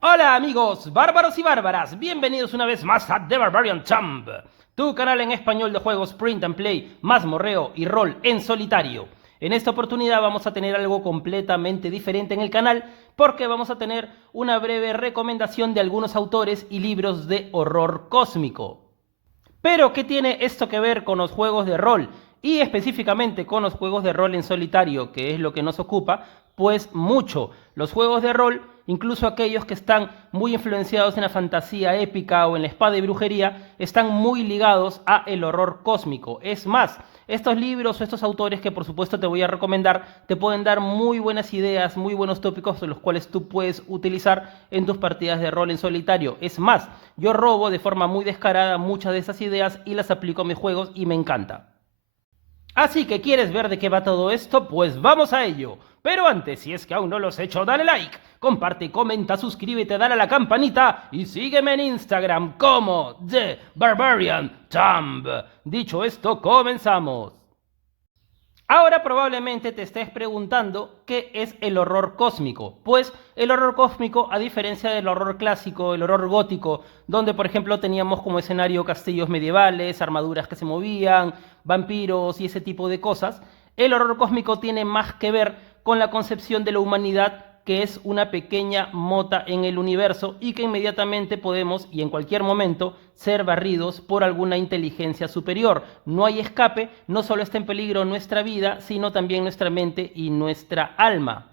Hola amigos, bárbaros y bárbaras, bienvenidos una vez más a The Barbarian Champ, tu canal en español de juegos print and play, mazmorreo y rol en solitario. En esta oportunidad vamos a tener algo completamente diferente en el canal porque vamos a tener una breve recomendación de algunos autores y libros de horror cósmico. Pero, ¿qué tiene esto que ver con los juegos de rol? Y específicamente con los juegos de rol en solitario, que es lo que nos ocupa, pues mucho. Los juegos de rol, incluso aquellos que están muy influenciados en la fantasía épica o en la espada y brujería, están muy ligados a el horror cósmico. Es más, estos libros o estos autores que por supuesto te voy a recomendar te pueden dar muy buenas ideas, muy buenos tópicos de los cuales tú puedes utilizar en tus partidas de rol en solitario. Es más, yo robo de forma muy descarada muchas de esas ideas y las aplico a mis juegos y me encanta. Así que ¿quieres ver de qué va todo esto? Pues vamos a ello. Pero antes, si es que aún no lo has hecho, dale like, comparte, comenta, suscríbete, dale a la campanita y sígueme en Instagram como The Barbarian Thumb. Dicho esto, comenzamos. Ahora probablemente te estés preguntando qué es el horror cósmico. Pues el horror cósmico, a diferencia del horror clásico, el horror gótico, donde por ejemplo teníamos como escenario castillos medievales, armaduras que se movían, vampiros y ese tipo de cosas, el horror cósmico tiene más que ver con la concepción de la humanidad, que es una pequeña mota en el universo y que inmediatamente podemos y en cualquier momento ser barridos por alguna inteligencia superior. No hay escape, no solo está en peligro nuestra vida, sino también nuestra mente y nuestra alma.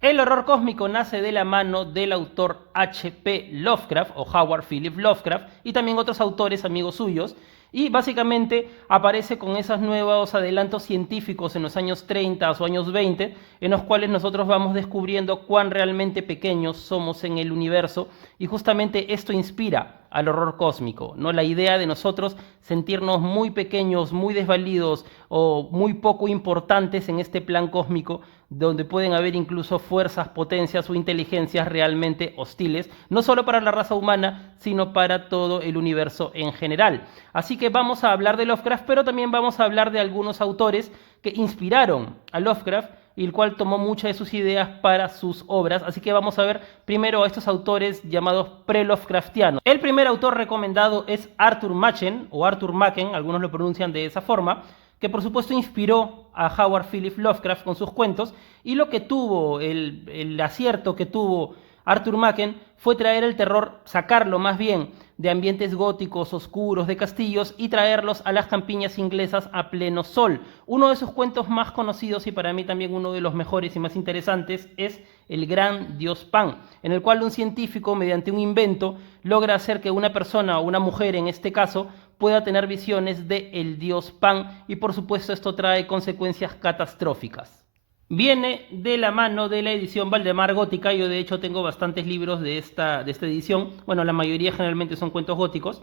El horror cósmico nace de la mano del autor H.P. Lovecraft o Howard Philip Lovecraft y también otros autores amigos suyos, y básicamente aparece con esos nuevos adelantos científicos en los años 30 o años 20, en los cuales nosotros vamos descubriendo cuán realmente pequeños somos en el universo, y justamente esto inspira al horror cósmico, ¿no? La idea de nosotros sentirnos muy pequeños, muy desvalidos o muy poco importantes en este plan cósmico, donde pueden haber incluso fuerzas, potencias o inteligencias realmente hostiles, no solo para la raza humana, sino para todo el universo en general. Así que vamos a hablar de Lovecraft, pero también vamos a hablar de algunos autores que inspiraron a Lovecraft y el cual tomó muchas de sus ideas para sus obras. Así que vamos a ver primero a estos autores llamados pre-Lovecraftianos. El primer autor recomendado es Arthur Machen, o Arthur Machen, algunos lo pronuncian de esa forma, que por supuesto inspiró a Howard Philip Lovecraft con sus cuentos, y lo que tuvo, el acierto que tuvo Arthur Machen fue traer el terror, sacarlo más bien de ambientes góticos, oscuros, de castillos, y traerlos a las campiñas inglesas a pleno sol. Uno de sus cuentos más conocidos y para mí también uno de los mejores y más interesantes es El Gran Dios Pan, en el cual un científico, mediante un invento, logra hacer que una persona o una mujer en este caso pueda tener visiones de el dios Pan, y por supuesto esto trae consecuencias catastróficas. Viene de la mano de la edición Valdemar Gótica. Yo de hecho tengo bastantes libros de esta edición. Bueno, la mayoría generalmente son cuentos góticos.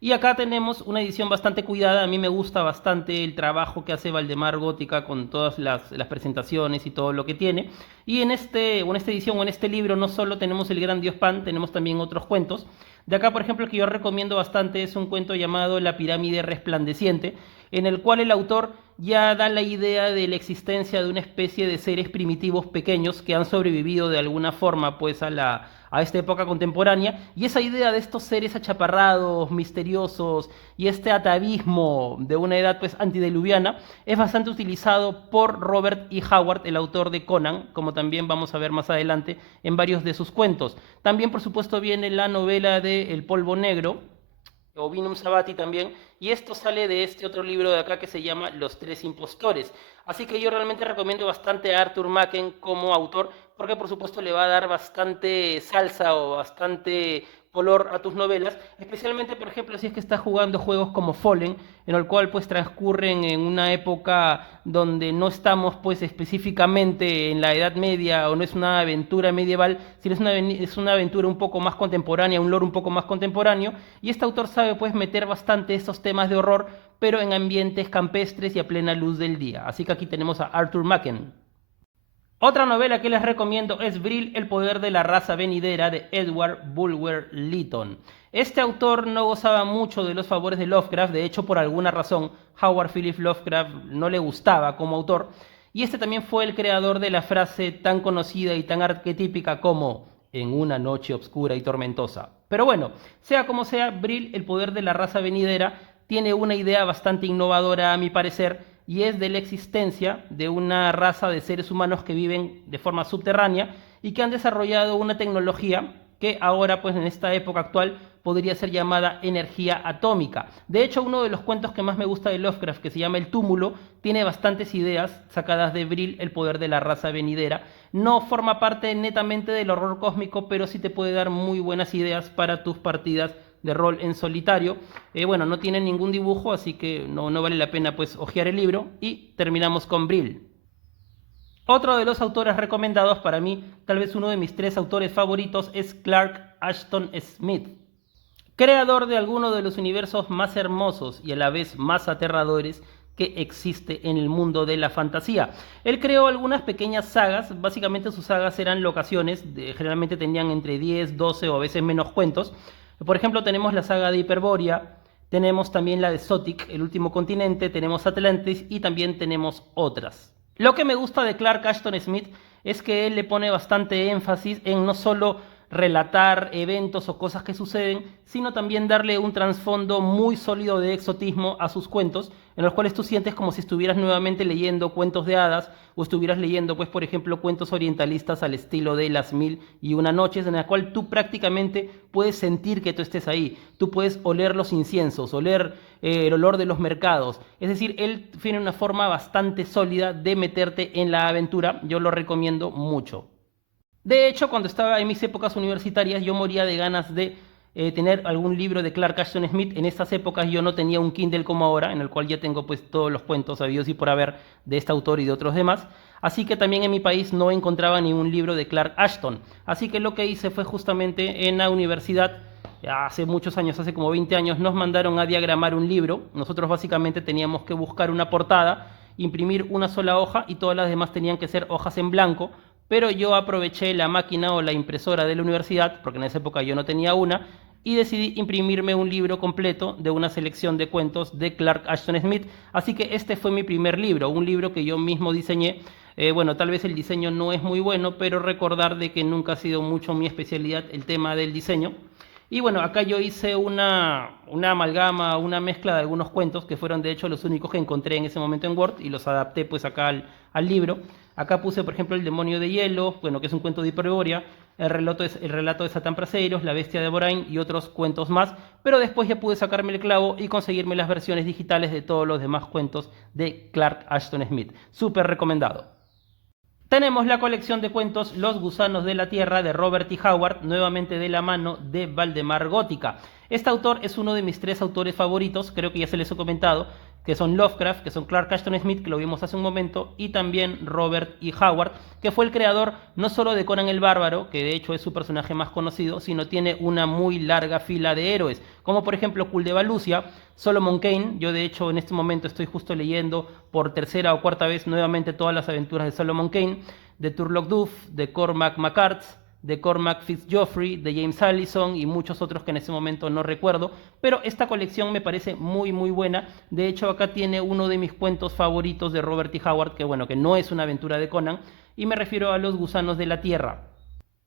Y acá tenemos una edición bastante cuidada. A mí me gusta bastante el trabajo que hace Valdemar Gótica con todas las presentaciones y todo lo que tiene. Y en esta edición o en este libro no solo tenemos el Gran Dios Pan, tenemos también otros cuentos. De acá, por ejemplo, el que yo recomiendo bastante es un cuento llamado La pirámide resplandeciente, en el cual el autor ya da la idea de la existencia de una especie de seres primitivos pequeños que han sobrevivido de alguna forma pues a esta época contemporánea, y esa idea de estos seres achaparrados, misteriosos y este atavismo de una edad pues antediluviana es bastante utilizado por Robert E. Howard, el autor de Conan, como también vamos a ver más adelante en varios de sus cuentos. También por supuesto viene la novela de El polvo negro, o Vinum Sabati también, y esto sale de este otro libro de acá que se llama Los Tres Impostores. Así que yo realmente recomiendo bastante a Arthur Machen como autor, porque por supuesto le va a dar bastante salsa o bastante color a tus novelas, especialmente por ejemplo si es que estás jugando juegos como Fallen, en el cual pues transcurren en una época donde no estamos pues específicamente en la Edad Media, o no es una aventura medieval, sino es una aventura un poco más contemporánea, un lore un poco más contemporáneo, y este autor sabe pues meter bastante estos temas de horror, pero en ambientes campestres y a plena luz del día. Así que aquí tenemos a Arthur Machen. Otra novela que les recomiendo es Brill, el poder de la raza venidera, de Edward Bulwer Lytton. Este autor no gozaba mucho de los favores de Lovecraft. De hecho, por alguna razón, Howard Philip Lovecraft no le gustaba como autor, y este también fue el creador de la frase tan conocida y tan arquetípica como en una noche oscura y tormentosa. Pero bueno, sea como sea, Brill, el poder de la raza venidera, tiene una idea bastante innovadora a mi parecer, y es de la existencia de una raza de seres humanos que viven de forma subterránea y que han desarrollado una tecnología que ahora, pues en esta época actual, podría ser llamada energía atómica. De hecho, uno de los cuentos que más me gusta de Lovecraft, que se llama El Túmulo, tiene bastantes ideas sacadas de Brill, el poder de la raza venidera. No forma parte netamente del horror cósmico, pero sí te puede dar muy buenas ideas para tus partidas de rol en solitario. Bueno, no tiene ningún dibujo, así que no vale la pena pues hojear el libro. Y terminamos con Brill. Otro de los autores recomendados para mí, tal vez uno de mis 3 autores favoritos, es Clark Ashton Smith, creador de algunos de los universos más hermosos y a la vez más aterradores que existe en el mundo de la fantasía. Él creó algunas pequeñas sagas, básicamente sus sagas eran locaciones, generalmente tenían entre 10, 12 o a veces menos cuentos. Por ejemplo, tenemos la saga de Hyperborea, tenemos también la de Zotic, el último continente, tenemos Atlantis y también tenemos otras. Lo que me gusta de Clark Ashton Smith es que él le pone bastante énfasis en no solo relatar eventos o cosas que suceden, sino también darle un trasfondo muy sólido de exotismo a sus cuentos, en los cuales tú sientes como si estuvieras nuevamente leyendo cuentos de hadas o estuvieras leyendo, pues, por ejemplo, cuentos orientalistas al estilo de Las Mil y Una Noches, en la cual tú prácticamente puedes sentir que tú estés ahí, tú puedes oler los inciensos, oler el olor de los mercados. Es decir, él tiene una forma bastante sólida de meterte en la aventura, yo lo recomiendo mucho. De hecho, cuando estaba en mis épocas universitarias, yo moría de ganas de tener algún libro de Clark Ashton Smith. En estas épocas yo no tenía un Kindle como ahora, en el cual ya tengo pues todos los cuentos habidos y por haber de este autor y de otros demás. Así que también en mi país no encontraba ningún libro de Clark Ashton. Así que lo que hice fue justamente en la universidad, hace muchos años, hace como 20 años, nos mandaron a diagramar un libro. Nosotros básicamente teníamos que buscar una portada, imprimir una sola hoja y todas las demás tenían que ser hojas en blanco, pero yo aproveché la máquina o la impresora de la universidad, porque en esa época yo no tenía una, y decidí imprimirme un libro completo de una selección de cuentos de Clark Ashton Smith. Así que este fue mi primer libro, un libro que yo mismo diseñé. Bueno, tal vez el diseño no es muy bueno, pero recordar de que nunca ha sido mucho mi especialidad el tema del diseño. Y bueno, acá yo hice una amalgama, una mezcla de algunos cuentos que fueron de hecho los únicos que encontré en ese momento en Word y los adapté pues acá al libro. Acá puse por ejemplo El Demonio de Hielo, bueno, que es un cuento de Hyperborea, el relato de Satán Praseiros, La Bestia de Borain y otros cuentos más, pero después ya pude sacarme el clavo y conseguirme las versiones digitales de todos los demás cuentos de Clark Ashton Smith. Súper recomendado. Tenemos la colección de cuentos Los Gusanos de la Tierra de Robert E. Howard, nuevamente de la mano de Valdemar Gótica. Este autor es uno de mis 3 autores favoritos, creo que ya se les he comentado, que son Lovecraft, que son Clark Ashton Smith, que lo vimos hace un momento, y también Robert E. Howard, que fue el creador no solo de Conan el Bárbaro, que de hecho es su personaje más conocido, sino tiene una muy larga fila de héroes, como por ejemplo Cul de Valucia, Solomon Kane. Yo de hecho en este momento estoy justo leyendo por 3ª o 4ª vez nuevamente todas las aventuras de Solomon Kane, de Turlough Duff, de Cormac McCarthy, de Cormac FitzGeoffrey, de James Allison y muchos otros que en ese momento no recuerdo, pero esta colección me parece muy muy buena. De hecho acá tiene uno de mis cuentos favoritos de Robert E. Howard, que bueno, que no es una aventura de Conan, y me refiero a Los Gusanos de la Tierra.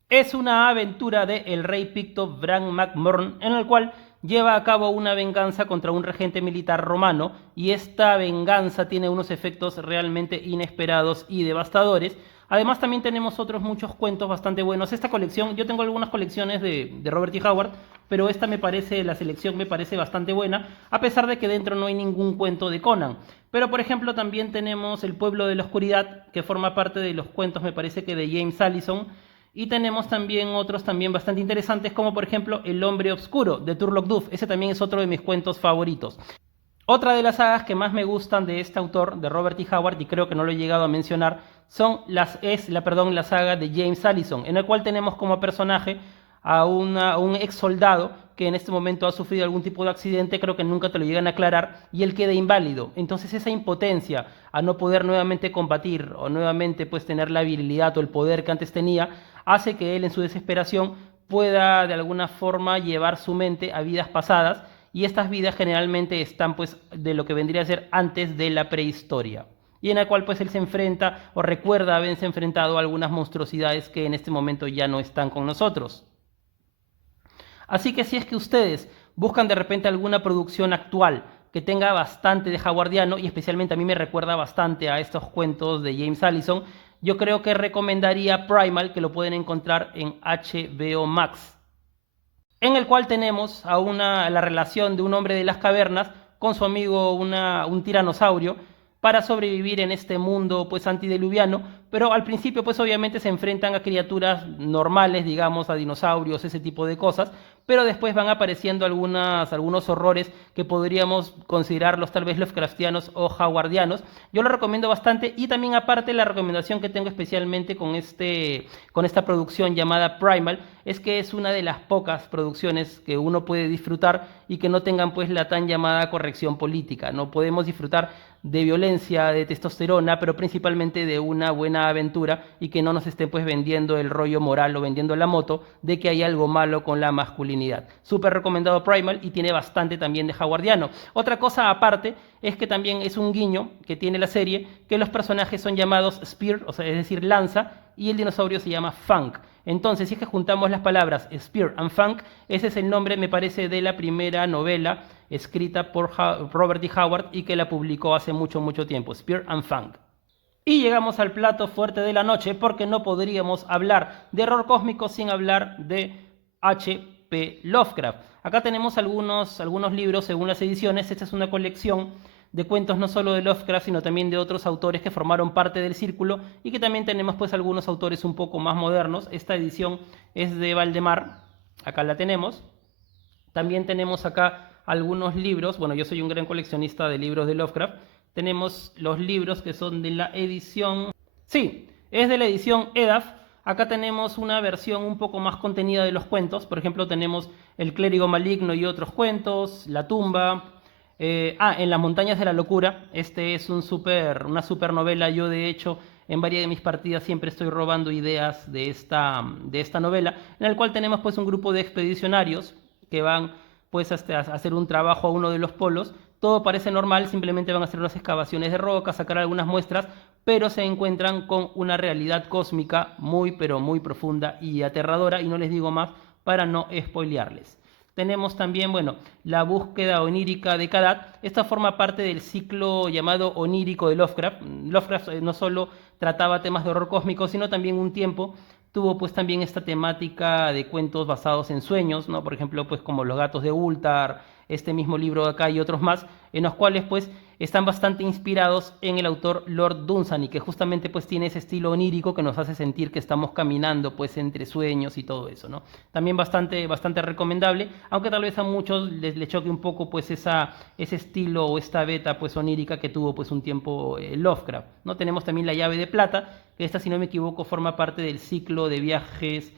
Es una aventura de el rey Picto Bran MacMorn, en el cual lleva a cabo una venganza contra un regente militar romano, y esta venganza tiene unos efectos realmente inesperados y devastadores. Además también tenemos otros muchos cuentos bastante buenos. Esta colección, yo tengo algunas colecciones de Robert E. Howard, pero esta la selección me parece bastante buena, a pesar de que dentro no hay ningún cuento de Conan. Pero por ejemplo también tenemos El Pueblo de la Oscuridad, que forma parte de los cuentos, me parece que de James Allison, y tenemos también otros también bastante interesantes, como por ejemplo El Hombre Obscuro, de Turlough Duff. Ese también es otro de mis cuentos favoritos. Otra de las sagas que más me gustan de este autor, de Robert E. Howard, y creo que no lo he llegado a mencionar, es la saga de James Allison, en el cual tenemos como personaje a un ex soldado que en este momento ha sufrido algún tipo de accidente, creo que nunca te lo llegan a aclarar, y él queda inválido. Entonces esa impotencia a no poder nuevamente combatir o nuevamente pues tener la virilidad o el poder que antes tenía, hace que él en su desesperación pueda de alguna forma llevar su mente a vidas pasadas, y estas vidas generalmente están pues de lo que vendría a ser antes de la prehistoria. y en la cual pues él se enfrenta o recuerda haberse enfrentado a algunas monstruosidades que en este momento ya no están con nosotros. Así que si es que ustedes buscan de repente alguna producción actual que tenga bastante de howardiano, y especialmente a mí me recuerda bastante a estos cuentos de James Allison, yo creo que recomendaría Primal, que lo pueden encontrar en HBO Max, en el cual tenemos la relación de un hombre de las cavernas con su amigo un tiranosaurio para sobrevivir en este mundo pues antidiluviano, pero al principio pues obviamente se enfrentan a criaturas normales, digamos, a dinosaurios, ese tipo de cosas, pero después van apareciendo algunos horrores que podríamos considerarlos tal vez Lovecraftianos o howardianos. Yo lo recomiendo bastante, y también aparte la recomendación que tengo especialmente con esta producción llamada Primal es que es una de las pocas producciones que uno puede disfrutar y que no tengan pues la tan llamada corrección política. No podemos disfrutar de violencia, de testosterona, pero principalmente de una buena aventura, y que no nos estén pues vendiendo el rollo moral o vendiendo la moto de que hay algo malo con la masculinidad. Súper recomendado Primal, y tiene bastante también de howardiano. Otra cosa aparte es que también es un guiño que tiene la serie, que los personajes son llamados Spear, o sea, es decir, lanza, y el dinosaurio se llama Funk. Entonces, si es que juntamos las palabras Spear and Funk, ese es el nombre, me parece, de la primera novela escrita por Robert D. Howard y que la publicó hace mucho, mucho tiempo, Spear and Funk. Y llegamos al plato fuerte de la noche, porque no podríamos hablar de horror cósmico sin hablar de H.P. Lovecraft. Acá tenemos algunos libros según las ediciones. Esta es una colección de cuentos no solo de Lovecraft, sino también de otros autores que formaron parte del círculo, y que también tenemos pues algunos autores un poco más modernos. Esta edición es de Valdemar, acá la tenemos. También tenemos acá algunos libros. Bueno, yo soy un gran coleccionista de libros de Lovecraft. Tenemos los libros que son de la edición... Sí, es de la edición EDAF. Acá tenemos una versión un poco más contenida de los cuentos. Por ejemplo, tenemos El clérigo maligno y otros cuentos, La tumba... En las montañas de la locura. Este es una super novela. Yo de hecho en varias de mis partidas siempre estoy robando ideas de esta novela, en el cual tenemos pues un grupo de expedicionarios que van pues a hacer un trabajo a uno de los polos. Todo parece normal, simplemente van a hacer unas excavaciones de roca, sacar algunas muestras, pero se encuentran con una realidad cósmica muy pero muy profunda y aterradora, y no les digo más para no spoilearles. Tenemos también, bueno, La búsqueda onírica de Kadat. Esta forma parte del ciclo llamado onírico de Lovecraft. Lovecraft no solo trataba temas de horror cósmico, sino también un tiempo tuvo pues también esta temática de cuentos basados en sueños, ¿no? Por ejemplo, pues como Los gatos de Ultar, este mismo libro de acá y otros más, en los cuales pues están bastante inspirados en el autor Lord Dunsany, que justamente pues tiene ese estilo onírico que nos hace sentir que estamos caminando pues entre sueños y todo eso, ¿no? También bastante recomendable, aunque tal vez a muchos les choque un poco pues ese estilo o esta beta pues onírica que tuvo pues un tiempo Lovecraft, ¿no? Tenemos también La llave de plata, que esta, si no me equivoco, forma parte del ciclo de viajes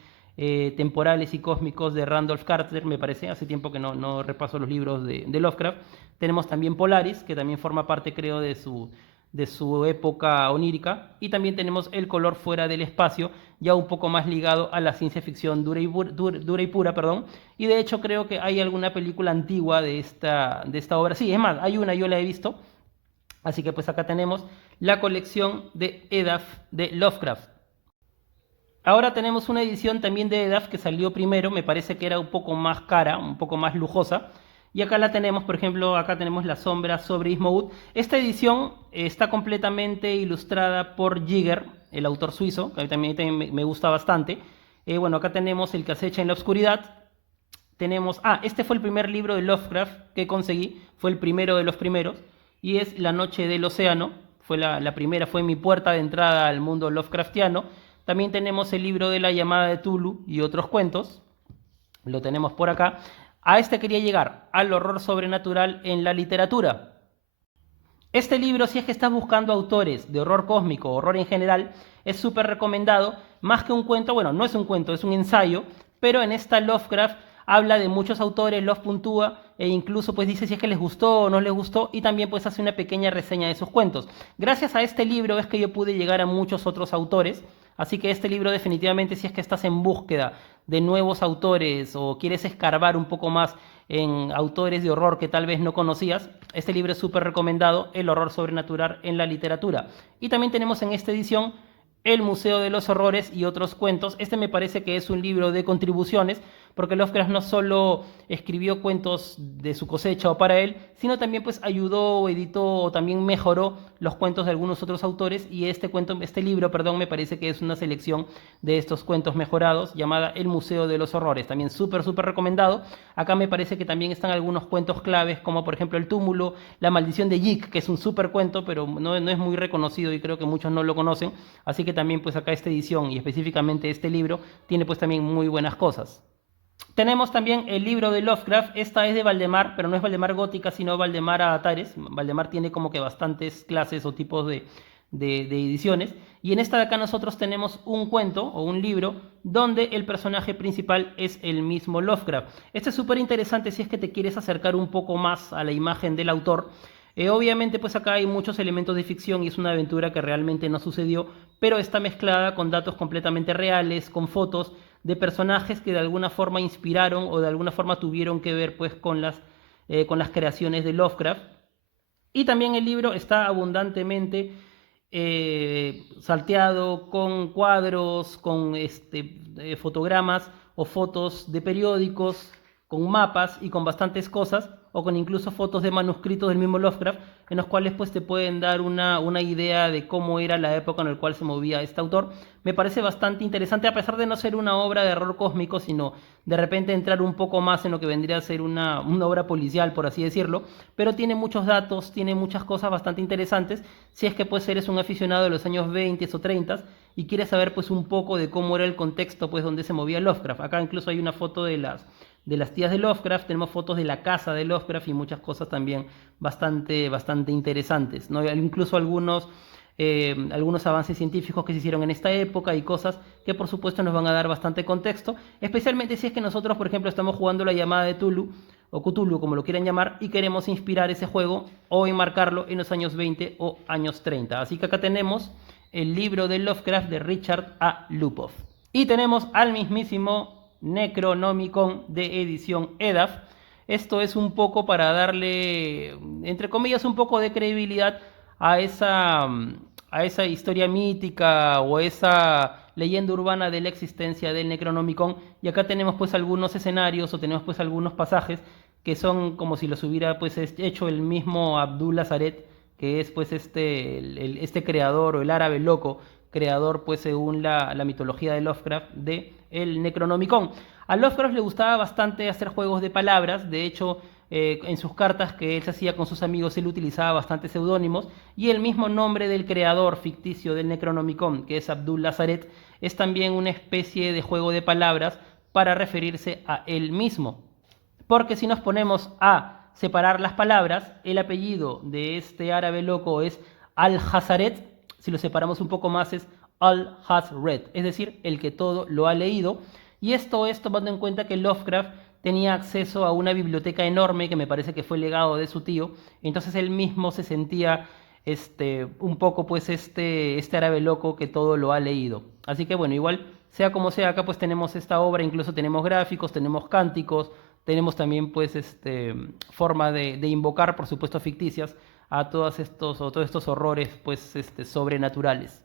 temporales y cósmicos de Randolph Carter, me parece. Hace tiempo que no repaso los libros de Lovecraft. Tenemos también Polaris, que también forma parte, creo, de su época onírica. Y también tenemos El color fuera del espacio, ya un poco más ligado a la ciencia ficción dura y pura, perdón. Y de hecho creo que hay alguna película antigua de esta obra. Sí, es más, hay una, yo la he visto. Así que pues acá tenemos la colección de EDAF de Lovecraft. Ahora tenemos una edición también de EDAF que salió primero, me parece que era un poco más cara, un poco más lujosa. Y acá la tenemos, por ejemplo, acá tenemos La sombra sobre Ismoud. Esta edición está completamente ilustrada por Giger, el autor suizo, que a mí también me gusta bastante. Bueno, acá tenemos El que acecha en la oscuridad. Tenemos, este fue el primer libro de Lovecraft que conseguí, fue el primero de los primeros, y es La noche del océano. Fue la primera, fue mi puerta de entrada al mundo Lovecraftiano. También tenemos el libro de La llamada de Tulu y otros cuentos. Lo tenemos por acá. A este quería llegar, al horror sobrenatural en la literatura. Este libro, si es que estás buscando autores de horror cósmico, horror en general, es súper recomendado. Más que un cuento, bueno, no es un cuento, es un ensayo, pero en esta Lovecraft habla de muchos autores, los puntúa e incluso pues dice si es que les gustó o no les gustó, y también pues hace una pequeña reseña de sus cuentos. Gracias a este libro es que yo pude llegar a muchos otros autores. Así que este libro definitivamente, si es que estás en búsqueda de nuevos autores o quieres escarbar un poco más en autores de horror que tal vez no conocías, este libro es súper recomendado, El horror sobrenatural en la literatura. Y también tenemos en esta edición El Museo de los Horrores y otros cuentos. Este me parece que es un libro de contribuciones, porque Lovecraft no solo escribió cuentos de su cosecha o para él, sino también pues ayudó, editó o también mejoró los cuentos de algunos otros autores, y este libro, perdón, me parece que es una selección de estos cuentos mejorados llamada El Museo de los Horrores, también súper recomendado. Acá me parece que también están algunos cuentos claves, como por ejemplo El Túmulo, La Maldición de Yik, que es un súper cuento, pero no es muy reconocido y creo que muchos no lo conocen, así que también pues acá esta edición y específicamente este libro tiene pues también muy buenas cosas. Tenemos también el libro de Lovecraft. Esta es de Valdemar, pero no es Valdemar Gótica, sino Valdemar Atares. Valdemar tiene como que bastantes clases o tipos de ediciones. Y en esta de acá nosotros tenemos un cuento o un libro donde el personaje principal es el mismo Lovecraft. Este es súper interesante si es que te quieres acercar un poco más a la imagen del autor. Obviamente pues acá hay muchos elementos de ficción y es una aventura que realmente no sucedió, pero está mezclada con datos completamente reales, con fotos de personajes que de alguna forma inspiraron o de alguna forma tuvieron que ver pues con las creaciones de Lovecraft. Y también el libro está abundantemente salteado con cuadros, con fotogramas o fotos de periódicos, con mapas y con bastantes cosas, o con incluso fotos de manuscritos del mismo Lovecraft, en los cuales pues te pueden dar una idea de cómo era la época en la cual se movía este autor. Me parece bastante interesante, a pesar de no ser una obra de horror cósmico, sino de repente entrar un poco más en lo que vendría a ser una obra policial, por así decirlo, pero tiene muchos datos, tiene muchas cosas bastante interesantes, si es que pues eres un aficionado de los años 20 o 30 y quieres saber pues un poco de cómo era el contexto pues donde se movía Lovecraft. Acá incluso hay una foto de las tías de Lovecraft, tenemos fotos de la casa de Lovecraft y muchas cosas también bastante interesantes, ¿no? Incluso algunos avances científicos que se hicieron en esta época y cosas que por supuesto nos van a dar bastante contexto, especialmente si es que nosotros, por ejemplo, estamos jugando la llamada de Tulu o Cthulhu, como lo quieran llamar, y queremos inspirar ese juego o enmarcarlo en los años 20 o años 30. Así que acá tenemos el libro de Lovecraft de Richard A. Lupoff. Y tenemos al mismísimo Necronomicon de edición EDAF. Esto es un poco para darle, entre comillas, un poco de credibilidad a esa historia mítica o esa leyenda urbana de la existencia del Necronomicon. Y acá tenemos pues algunos escenarios o tenemos pues algunos pasajes que son como si los hubiera pues hecho el mismo Abdul Lazaret, que es pues este creador o el árabe loco, creador pues según la mitología de Lovecraft de el Necronomicon. A Lovecraft le gustaba bastante hacer juegos de palabras, de hecho en sus cartas que él se hacía con sus amigos él utilizaba bastantes seudónimos, y el mismo nombre del creador ficticio del Necronomicon, que es Abdul Lazaret, es también una especie de juego de palabras para referirse a él mismo. Porque si nos ponemos a separar las palabras, el apellido de este árabe loco es Al-Hazaret, si lo separamos un poco más es Al-Hazred, es decir, el que todo lo ha leído. Y esto es tomando en cuenta que Lovecraft tenía acceso a una biblioteca enorme que me parece que fue legado de su tío, entonces él mismo se sentía un poco pues este árabe loco que todo lo ha leído. Así que bueno, igual sea como sea, acá pues tenemos esta obra, incluso tenemos gráficos, tenemos cánticos, tenemos también pues forma de invocar, por supuesto ficticias, a todos estos horrores pues sobrenaturales.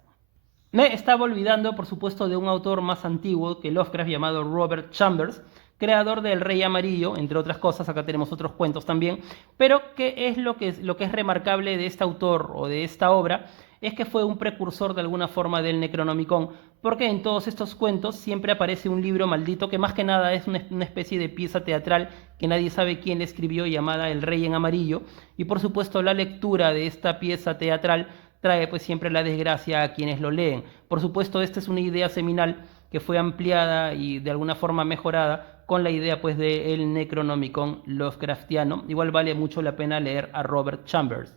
Me estaba olvidando, por supuesto, de un autor más antiguo que Lovecraft llamado Robert Chambers, creador del Rey Amarillo, entre otras cosas. Acá tenemos otros cuentos también, pero ¿qué es lo que es remarcable de este autor o de esta obra? Es que fue un precursor de alguna forma del Necronomicon, porque en todos estos cuentos siempre aparece un libro maldito que más que nada es una especie de pieza teatral que nadie sabe quién escribió, llamada El Rey en Amarillo, y por supuesto la lectura de esta pieza teatral trae pues siempre la desgracia a quienes lo leen. Por supuesto, esta es una idea seminal que fue ampliada y de alguna forma mejorada con la idea pues del Necronomicon Lovecraftiano. Igual vale mucho la pena leer a Robert Chambers.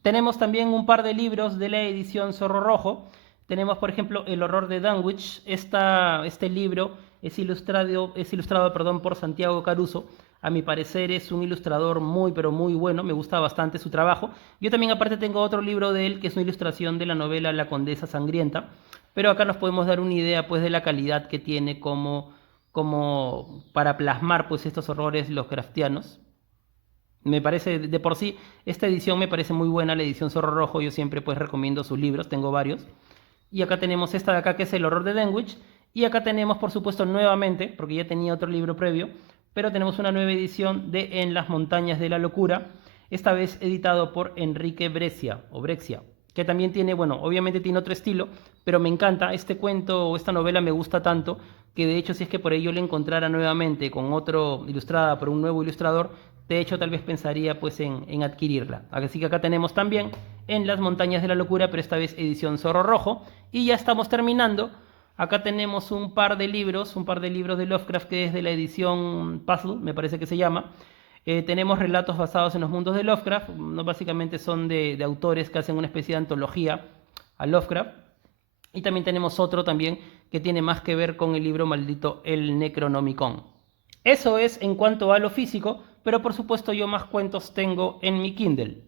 Tenemos también un par de libros de la edición Zorro Rojo. Tenemos, por ejemplo, El horror de Dunwich. Este libro es ilustrado por Santiago Caruso. A mi parecer es un ilustrador muy, pero muy bueno. Me gusta bastante su trabajo. Yo también aparte tengo otro libro de él, que es una ilustración de la novela La Condesa Sangrienta. Pero acá nos podemos dar una idea pues de la calidad que tiene como como para plasmar pues estos horrores Lovecraftianos. Me parece, de por sí, esta edición me parece muy buena, la edición Zorro Rojo. Yo siempre pues recomiendo sus libros, tengo varios. Y acá tenemos esta de acá, que es El horror de Dunwich. Y acá tenemos, por supuesto, nuevamente, porque ya tenía otro libro previo, pero tenemos una nueva edición de En las montañas de la locura, esta vez editado por Enrique Breccia, o Brexia, que también tiene, bueno, obviamente tiene otro estilo, pero me encanta este cuento o esta novela, me gusta tanto, que de hecho si es que por ahí yo la encontrara nuevamente con otro, ilustrada por un nuevo ilustrador, de hecho tal vez pensaría pues en adquirirla. Así que acá tenemos también En las montañas de la locura, pero esta vez edición Zorro Rojo, y ya estamos terminando. Acá tenemos un par de libros de Lovecraft, que es de la edición Puzzle, me parece que se llama. Tenemos relatos basados en los mundos de Lovecraft, ¿no? Básicamente son de autores que hacen una especie de antología a Lovecraft. Y también tenemos otro también que tiene más que ver con el libro maldito El Necronomicon. Eso es en cuanto a lo físico, pero por supuesto yo más cuentos tengo en mi Kindle.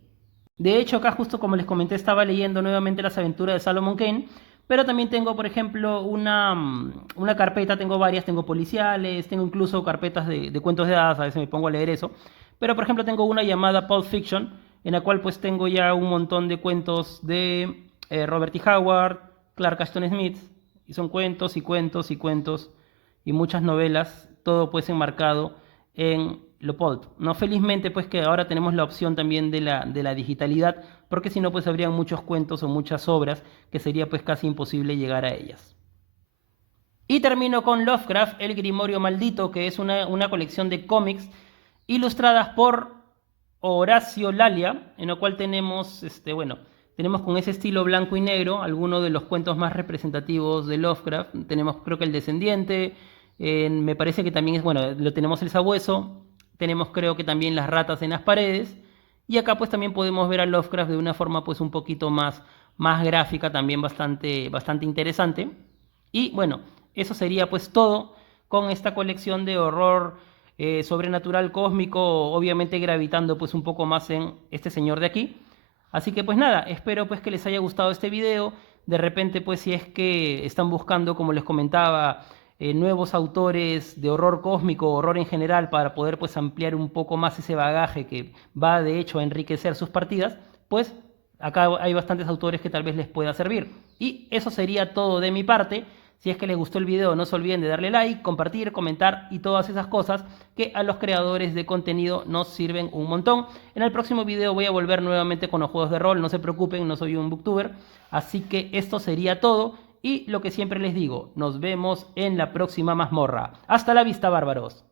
De hecho, acá justo como les comenté, estaba leyendo nuevamente las aventuras de Solomon Kane, pero también tengo, por ejemplo, una carpeta, tengo varias, tengo policiales, tengo incluso carpetas de cuentos de hadas, a veces me pongo a leer eso. Pero, por ejemplo, tengo una llamada Pulp Fiction, en la cual pues tengo ya un montón de cuentos de Robert E. Howard, Clark Ashton Smith, y son cuentos y cuentos y cuentos y muchas novelas, todo pues enmarcado en lo pulp, ¿no? Felizmente pues que ahora tenemos la opción también de la digitalidad, porque si no pues habrían muchos cuentos o muchas obras que sería pues casi imposible llegar a ellas. Y termino con Lovecraft, El Grimorio Maldito, que es una colección de cómics ilustradas por Horacio Lalia, en lo cual tenemos, tenemos con ese estilo blanco y negro algunos de los cuentos más representativos de Lovecraft. Tenemos creo que El Descendiente, me parece que también es, bueno, lo tenemos El Sabueso, tenemos creo que también Las ratas en las paredes, y acá pues también podemos ver a Lovecraft de una forma pues un poquito más gráfica, también bastante interesante. Y bueno, eso sería pues todo con esta colección de horror sobrenatural cósmico, obviamente gravitando pues un poco más en este señor de aquí. Así que pues nada, espero pues que les haya gustado este video. De repente pues si es que están buscando, como les comentaba, nuevos autores de horror cósmico, horror en general, para poder pues ampliar un poco más ese bagaje que va de hecho a enriquecer sus partidas, pues acá hay bastantes autores que tal vez les pueda servir. Y eso sería todo de mi parte. Si es que les gustó el video, no se olviden de darle like, compartir, comentar y todas esas cosas que a los creadores de contenido nos sirven un montón. En el próximo video voy a volver nuevamente con los juegos de rol, no se preocupen, no soy un booktuber. Así que esto sería todo y lo que siempre les digo, nos vemos en la próxima mazmorra. Hasta la vista, bárbaros.